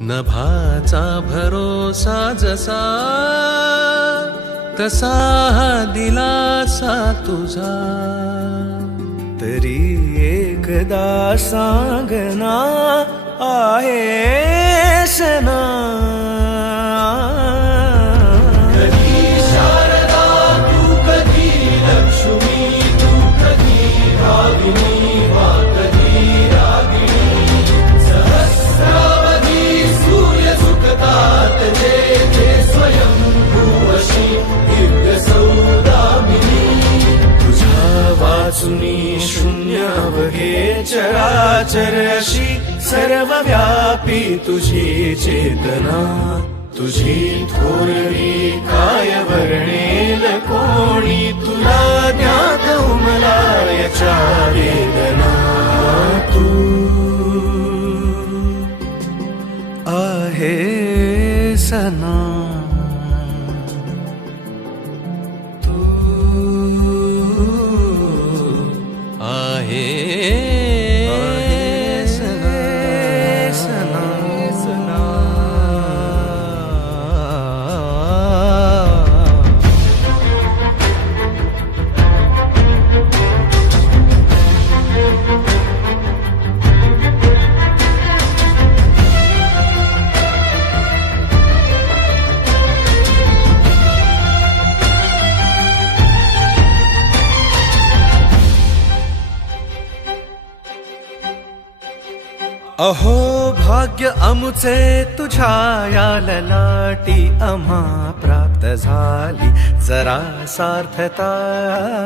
नभाचा भरोसा जसा तसा हा दिलासा तुझा. तरी एकदा सांगना आहे तुझा वाचुनी शून्य अवघे चराचर अशी सर्वव्यापी तुझी चेतना तुझी थोरवी काय वर्णेल कोणी? तुला ज्ञात उमला याच्या वेदना तू आहे सना. अहो भाग्य अमुचे तुझ्या या ललाटी आम्हा प्राप्त झाली. जरा सार्थता.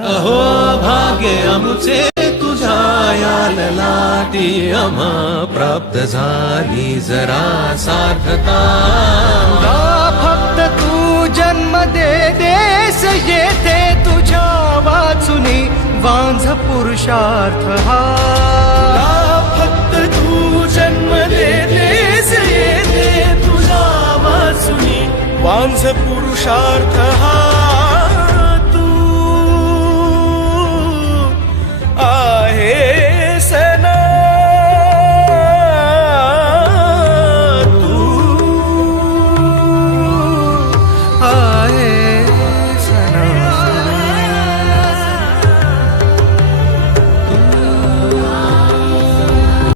अहो भाग्य आमुचे तुझ्या या ललाटी आम्हा प्राप्त झाली. जरा सार्थता. फक्त तू जन्म दे देस येथे तुझ्या वाचुनी. वांझ पुरुषार्थ हा. देस पुरुषार्थ हा